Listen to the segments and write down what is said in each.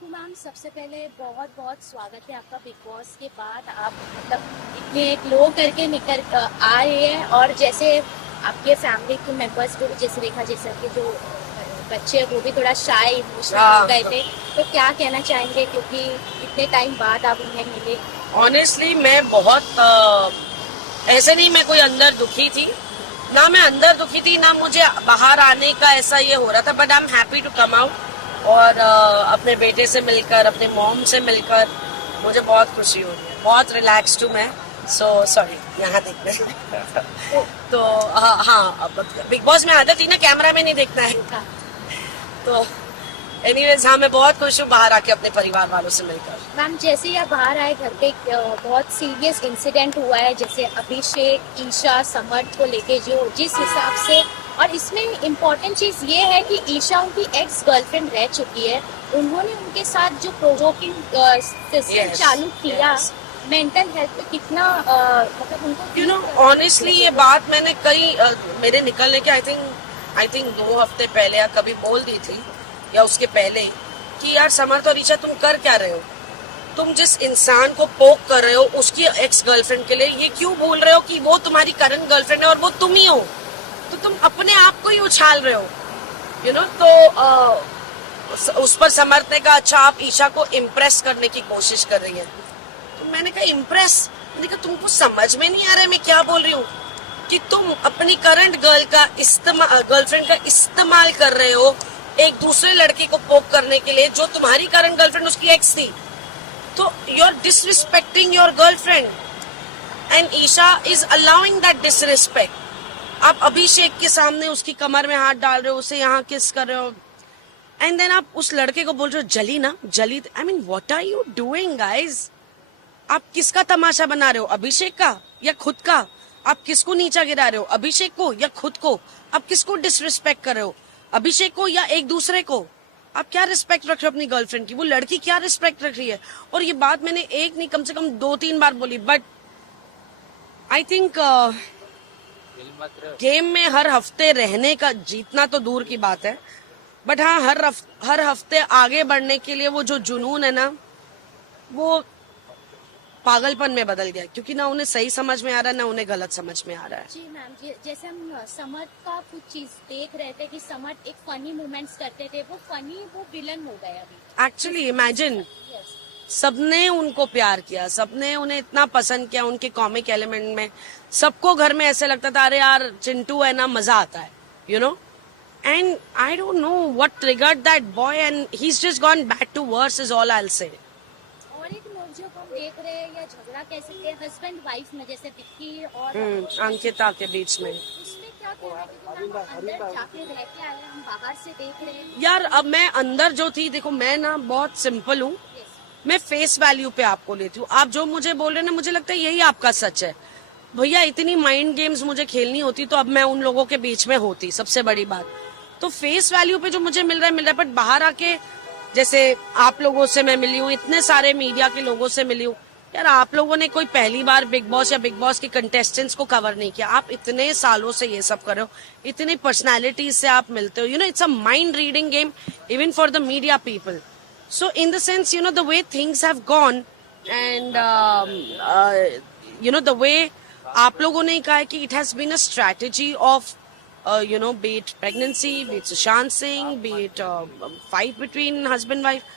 Rinku ma'am, सबसे पहले बहुत बहुत स्वागत है आपका बिग बॉस के बाद। आप मतलब इतने ग्लो करके निकल आ रहे हैं, और जैसे आपके फैमिली के मेंबर्स को भी जैसे देखा, जैसे कि जो बच्चे हैं वो भी थोड़ा शाय इमोशनल हो गए थे, तो क्या कहना चाहेंगे क्योंकि इतने टाइम बाद आप उन्हें मिले? ऑनेस्टली मैं बहुत ऐसे नहीं, मैं कोई अंदर दुखी थी ना, मैं अंदर दुखी थी ना, मुझे बाहर आने का ऐसा ये हो रहा था, but I am happy to come out. और अपने बेटे से मिलकर, अपने मॉम से मिलकर मुझे बहुत खुशी हो रही है, बहुत रिलैक्स्ड हूँ मैं। सो सॉरी, यहाँ देखते तो हाँ, बिग बॉस में आदत थी ना, कैमरा में नहीं देखना है। तो एनीवेज, हाँ, मैं बहुत खुश हूँ बाहर आके अपने परिवार वालों से मिलकर। मैम, जैसे ही आप बाहर आए घर पे, एक बहुत सीरियस इंसिडेंट हुआ है, जैसे अभिषेक, ईशा, समर्थ को लेके जो जिस हिसाब से, और इसमें इम्पोर्टेंट चीज ये है कि ईशा उनकी एक्स गर्लफ्रेंड रह चुकी है। उन्होंने उनके साथ जो प्रोवोकिंग सिस्टम Yes, चालू किया, yes. मेंटल हेल्थ पे कितना मतलब उनको यू नो, ऑनेस्टली ये बात मैंने कई मेरे निकलने के आई थिंक 2 हफ्ते पहले या कभी बोल दी थी, या उसके पहले ही, कि यार समर्थ और ईशा, तुम कर क्या रहे हो? तुम जिस इंसान को पोक कर रहे हो उसकी एक्स गर्लफ्रेंड के लिए, ये क्यों भूल रहे हो कि वो तुम्हारी करंट गर्लफ्रेंड है और वो तुम ही हो? तो तुम अपने आप को ही उछाल रहे हो, यू नो। तो उस पर समर्थ ने कहा, अच्छा आप ईशा को इम्प्रेस करने की कोशिश कर रही है। तो मैंने कहा इम्प्रेस? मैंने कहा तुमको समझ में नहीं आ रहा है मैं क्या बोल रही हूँ, कि तुम अपनी करंट गर्लफ्रेंड का इस्तेमाल कर रहे हो एक दूसरे लड़के को पोक करने के लिए, जो तुम्हारी करंट गर्लफ्रेंड उसकी एक्स थी। तो you are disrespecting your girlfriend, and Esha is allowing that disrespect. आप अभिषेक के सामने उसकी कमर में हाथ डाल रहे हो, उसे यहाँ किस कर रहे हो, एंड देन आप उस लड़के को बोल रहे हो जली ना, जली। I mean, what are you doing guys? आप किसका तमाशा बना रहे हो, अभिषेक का या खुद का? आप किसको नीचा गिरा रहे हो, अभिषेक को या खुद को? आप किसको डिसरिस्पेक्ट कर रहे हो, अभिषेक को या एक दूसरे को? आप क्या रिस्पेक्ट रख रहे हो अपनी गर्लफ्रेंड की? वो लड़की क्या रिस्पेक्ट रख रही है? और ये बात मैंने एक नहीं, कम से कम 2-3 बार बोली, बट आई थिंक गेम में हर हफ्ते रहने का, जीतना तो दूर की बात है, बट हाँ, हर हफ्ते आगे बढ़ने के लिए वो जो जुनून है ना, वो पागलपन में बदल गया, क्योंकि ना उन्हें सही समझ में आ रहा है, ना उन्हें गलत समझ में आ रहा है। जी मैम, जैसे हम समर्थ का कुछ चीज देख रहे थे कि समर्थ एक फनी मोमेंट्स करते थे, वो फनी वो विलन हो गए अभी। Actually imagine, yes. सबने उनको प्यार किया, सबने उन्हें इतना पसंद किया उनके कॉमिक एलिमेंट में। सबको घर में ऐसे लगता था, अरे यार चिंटू है ना, मजा आता है, you know. And I don't know what triggered that boy, and he is just gone back to worse, is all I will say. और एक लोग जो हम देख रहे हैं, या झगड़ा कह सकते हैं हस्बैंड वाइफ में, जैसे विक्की और अंकिता के बीच में। उसमें क्या कहना है, क्योंकि मैम अंदर जाके रह के आए हैं, हम बाहर से देख रहे हैं। यार अब मैं अंदर जो थी, देखो मैं ना बहुत सिंपल हूँ, मैं फेस वैल्यू पे आपको लेती हूँ। आप जो मुझे बोल रहे हैं ना, मुझे लगता है यही आपका सच है। भैया इतनी माइंड गेम्स मुझे खेलनी होती तो अब मैं उन लोगों के बीच में होती, सबसे बड़ी बात। तो फेस वैल्यू पे जो मुझे मिल रहा है, बट बाहर आके, जैसे आप लोगों से मैं मिली हूँ, इतने सारे मीडिया के लोगों से मिली हूँ, यार आप लोगों ने कोई पहली बार बिग बॉस या बिग बॉस के कंटेस्टेंट्स को कवर नहीं किया। आप इतने सालों से ये सब कर रहे हो, इतनी पर्सनालिटीज से आप मिलते हो, you know, it's a mind reading game even for the media people. So in the sense, you know, the way things have gone, and you know, the way आप लोगों ने कहा है कि it has been a strategy of you know, be it pregnancy, be it Sushant Singh, be it fight between husband wife,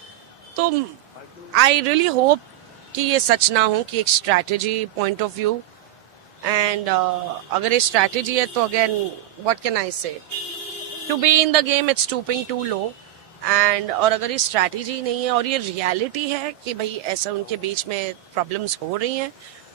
तो I really hope कि ये सच ना हो, कि एक strategy point of view, and अगर ये strategy है तो again what can I say, to be in the game it's stooping too low, and और अगर ये स्ट्रैटेजी नहीं है और ये रियलिटी है कि भाई ऐसा उनके बीच में प्रॉब्लम्स हो रही हैं,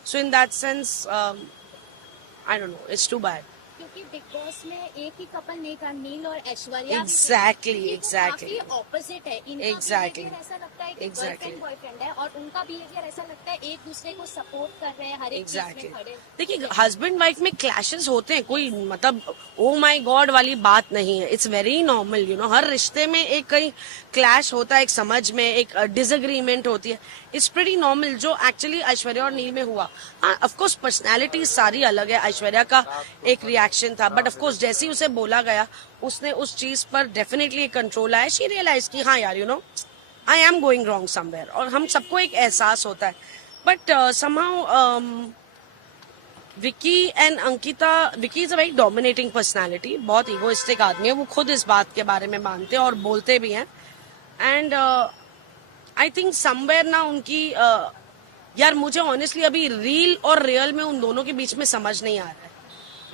so in that sense I don't know, it's too bad. क्योंकि बिग बॉस में एक ही कपल नहीं था, नील और ऐश्वर्या। एग्जैक्टली ऑपोजिट है इनका। Exactly. behavior ऐसा लगता है कि Exactly. गर्लफ्रेंड बॉयफ्रेंड है, और उनका बिहेवियर ऐसा लगता है एक दूसरे को सपोर्ट कर रहे हैं, हर एक चीज में खड़े। देखिए, हस्बैंड वाइफ में क्लैशेस होते हैं, कोई मतलब ओ माय गॉड वाली बात नहीं है, it's very normal, you know. हर रिश्ते में एक कहीं क्लैश होता है, एक समझ में एक डिसएग्रीमेंट होती है, इट्स प्रीटी नॉर्मल, जो एक्चुअली ऐश्वर्या और नील में हुआ। हाँ, ऑफकोर्स पर्सनैलिटी सारी अलग है, ऐश्वर्या का एक रिएक्शन था, बट ऑफकोर्स जैसे ही उसे बोला गया, उसने उस चीज पर डेफिनेटली कंट्रोल आया। शी रियलाइज की हाँ यार, you know, I am going wrong somewhere, और हम सबको एक एहसास होता है. But somehow Vicky and Ankita, Vicky is a very dominating personality, बहुत इगोइस्टिक आदमी है, वो खुद इस बात के बारे में मानते हैं और बोलते भी हैं. एंड आई थिंक समवेयर ना उनकी यार मुझे ऑनेस्टली अभी रील और रियल में उन दोनों के बीच में समझ नहीं आ रहा है,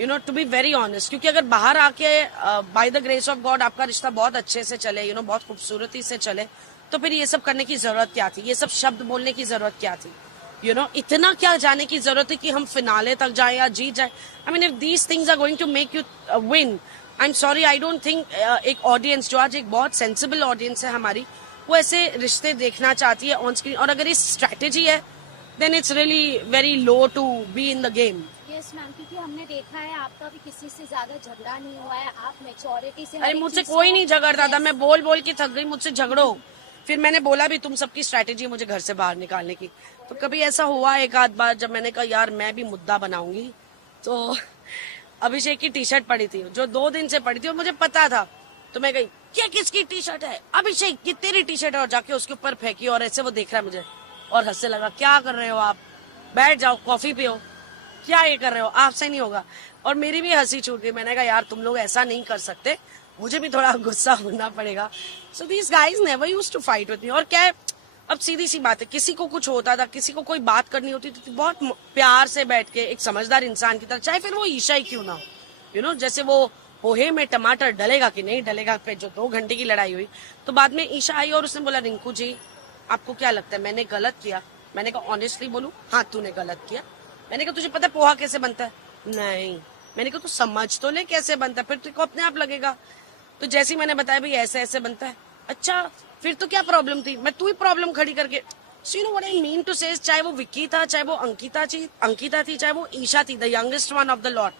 you know, to be very honest. क्योंकि अगर बाहर आके by the grace of God आपका रिश्ता बहुत अच्छे से चले, यू नो, बहुत खूबसूरती से चले, तो फिर ये सब करने की जरूरत क्या थी, ये सब शब्द बोलने की जरूरत क्या थी, यू नो, इतना क्या जाने की जरूरत है कि हम फिनाले तक जाए या जीत जाए. I mean if these things are going to make you win, I am sorry, I don't think एक ऑडियंस जो आज एक बहुत सेंसिबल ऑडियंस है हमारी, वो ऐसे रिश्ते देखना चाहती है ऑन स्क्रीन. और अगर ये स्ट्रैटेजी है then it's really very low to be in the game. Yes ma'am, क्योंकि हमने देखा है आपका भी किसी से ज्यादा झगड़ा नहीं हुआ है, आप मेच्योरिटी से. अरे मुझसे कोई नहीं झगड़ता था, मैं बोल बोल के थक गई, मुझसे झगड़ो. फिर मैंने बोला भी तुम सबकी स्ट्रैटेजी मुझे घर से बाहर निकालने की. तो कभी ऐसा हुआ एक आध बार जब मैंने कहा यार मैं भी मुद्दा बनाऊंगी, तो अभिषेक की टी शर्ट पड़ी थी जो 2 दिन से पड़ी थी और मुझे पता था. तो मैं गई, क्या किसकी टी शर्ट है? अभिषेक, ये तेरी टी शर्ट है, और जाके उसके ऊपर फेंकी. और ऐसे वो देख रहा है मुझे और हंसने लगा. क्या कर रहे हो आप, बैठ जाओ कॉफी पियो, क्या ये कर रहे हो, आपसे नहीं होगा. और मेरी भी हंसी छूट गई. मैंने कहा यार तुम लोग ऐसा नहीं कर सकते, मुझे भी थोड़ा गुस्सा होना पड़ेगा. So these guys never used to fight with me. और क्या है, अब सीधी सी बात है, किसी को कुछ होता था, किसी को कोई बात करनी होती थी, तो बहुत प्यार से बैठ के एक समझदार इंसान की तरह, चाहे फिर वो ईशा ही क्यों ना, यू नो, जैसे वो पोहे में टमाटर डलेगा कि नहीं डलेगा पे जो 2 घंटे की लड़ाई हुई, तो बाद में ईशा आई और उसने बोला रिंकू जी आपको क्या लगता है मैंने गलत किया? मैंने कहा ऑनेस्टली बोलूं, हाँ तूने गलत किया. मैंने कहा तुझे पता है पोहा कैसे बनता है? नहीं. मैंने कहा तू समझ तो ले कैसे बनता है, फिर तेरे को अपने आप लगेगा. तो जैसे ही मैंने बताया भाई ऐसे ऐसे बनता है, अच्छा फिर तो क्या प्रॉब्लम थी, मैं तू ही प्रॉब्लम खड़ी करके. So you know what I mean to say, चाहे वो विक्की था, चाहे वो अंकिता थी, चाहे वो ईशा थी, the youngest one of the lot,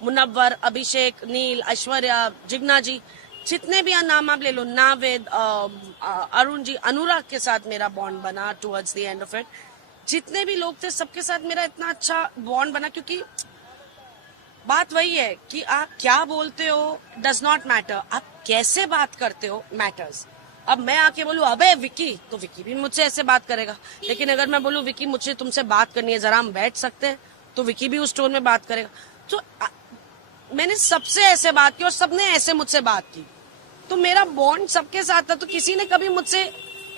Munawar, Abhishek, Neel, Aishwarya, Jigna ji, जितने भी नाम आप ले लो, नावेद, अरुण जी, अनुराग के साथ मेरा बॉन्ड बना towards the end of it. जितने भी लोग थे सबके साथ मेरा इतना अच्छा बॉन्ड बना, क्योंकि बात वही है कि आप क्या बोलते हो डज नॉट मैटर, आप कैसे बात करते हो मैटर्स. अब मैं आके बोलूं अबे विकी, तो विकी भी मुझसे ऐसे बात करेगा. लेकिन अगर मैं बोलूं विकी मुझे तुमसे बात करनी है, जरा हम बैठ सकते हैं, तो विकी भी उस टोन में बात करेगा. तो मैंने सबसे ऐसे बात की और सबने ऐसे मुझसे बात की, तो मेरा बॉन्ड सबके साथ था. तो किसी ने कभी मुझसे,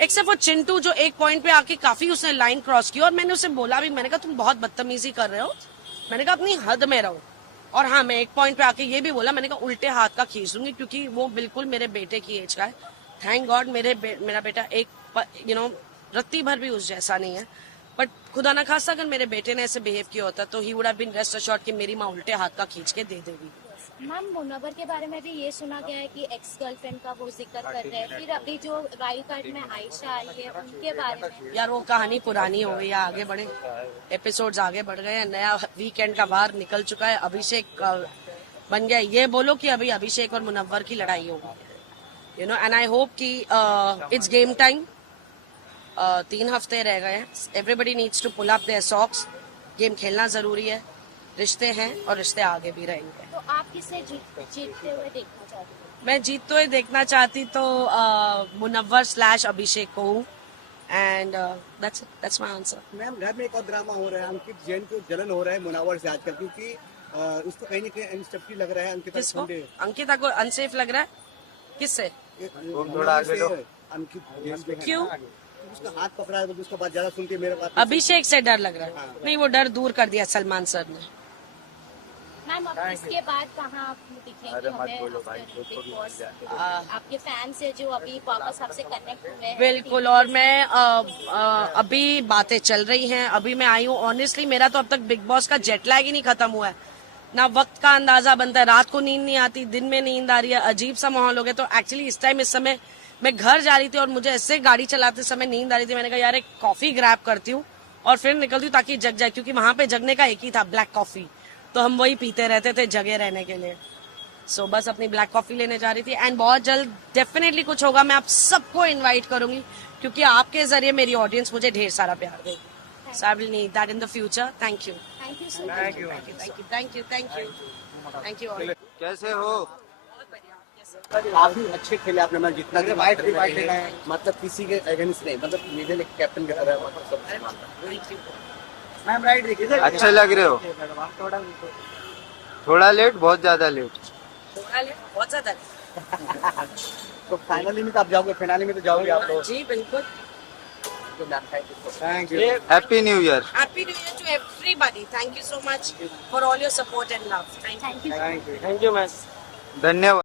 एक्सेप्ट फॉर चिंटू जो एक पॉइंट पे आके काफी उसने लाइन क्रॉस की, और मैंने उसे बोला भी, मैंने कहा तुम बहुत बदतमीजी कर रहे हो, मैंने कहा अपनी हद में रहो. और हाँ मैं एक पॉइंट पे आके ये भी बोला, मैंने कहा उल्टे हाथ का खींच दूंगी, क्योंकि वो बिल्कुल मेरे बेटे की एज का है. थैंक गॉड मेरा बेटा एक यू नो रत्ती भर भी उस जैसा नहीं है. बट खुदा ना खासा अगर मेरे बेटे ने ऐसे बिहेव किया होता तो he would have been rest assured कि मेरी माँ उल्टे हाथ का खींच के दे देगी. मैम मुनव्वर के बारे में भी ये सुना गया है कि एक्स गर्लफ्रेंड का वो जिक्र कर रहे हैं. फिर अभी जो वाइल्ड कार्ड में आयशा आई है उनके बारे में, यार वो कहानी पुरानी हो गई है, आगे बढ़े, एपिसोड्स आगे बढ़ गए हैं, नया वीकेंड का बाहर निकल चुका है. अभिषेक बन गया, ये बोलो कि अभी अभिषेक और मुनव्वर की लड़ाई होगी, you know. And I hope कि इट्स गेम टाइम. 3 हफ्ते रह गए हैं. Everybody needs to pull up their socks. Game खेलना जरूरी है, रिश्ते हैं और रिश्ते आगे भी रहेंगे. तो आप किसे जीतते हुए देखना चाहते हैं? मैं जीतते हुए देखना चाहती तो मुनव्वर / अभिषेक को हूँ. And that's my answer. Ma'am घर में एक और ड्रामा हो रहा है, अंकित जैन को जलन हो रहा है मुनव्वर से आजकल, क्योंकि उसको कहीं ना कहीं अनसेफ्टी लग रहा है. किसको? अंकिता को अनसेफ लग रहा है? किससे? अंकित जैन जो है, क्यों? उसका हाथ पकड़ा है तो उसका बात ज्यादा सुनती है मेरे बात. अभिषेक से डर लग रहा है? नहीं, वो डर दूर कर दिया सलमान सर ने. मैम अब इसके बाद कहाँ आप दिखेंगे हमें बिग बॉस? आपके फैंस है जो अभी वापस आपसे कनेक्ट हुए हैं. बिल्कुल. और मैं अभी बातें चल रही हैं, अभी मैं आई हूँ. ऑनेस्टली मेरा तो अब तक बिग बॉस का जेट लैग ही नहीं खत्म हुआ है. ना वक्त का अंदाजा बनता है, रात को नींद नहीं आती, दिन में नींद आ रही है, अजीब सा माहौल हो गया. तो एक्चुअली इस समय मैं घर जा रही थी और मुझे ऐसे गाड़ी चलाते समय नींद आ रही थी. मैंने कहा यार एक कॉफी ग्रैब करती हूँ और फिर निकलती हूँ ताकि जग जाए, क्योंकि वहां पे जगने का एक ही था, ब्लैक कॉफी. तो हम वही पीते रहते थे जगे रहने के लिए. सो बस अपनी ब्लैक कॉफी लेने जा रही थी. एंड बहुत जल्द डेफिनेटली कुछ होगा. मैं आप सबको इन्वाइट करूंगी, क्योंकि आपके जरिए मेरी ऑडियंस मुझे ढेर सारा प्यार देगी. So I will need that in the future. Thank you. Thank you so much. Thank you all. कैसे हो? काफी अच्छे खेले आपने, मैं जितना भी बात करें, मतलब किसी के अगेंस्ट नहीं, मतलब मिडिल एक कैप्टन की तरह मतलब मैम राइट देखिए अच्छे लग रहे हो, थोड़ा लेट, बहुत ज्यादा लेट। बहुत ज्यादा। तो फाइनली में तो आप जाओगे, फिनाली में तो जाओगे आप तो। जी बिल्कुल। Thank you. Happy new year. Happy New Year to everybody. Thank you so much for all your support and love. Thank you. Thank you thank you. धन्यवाद।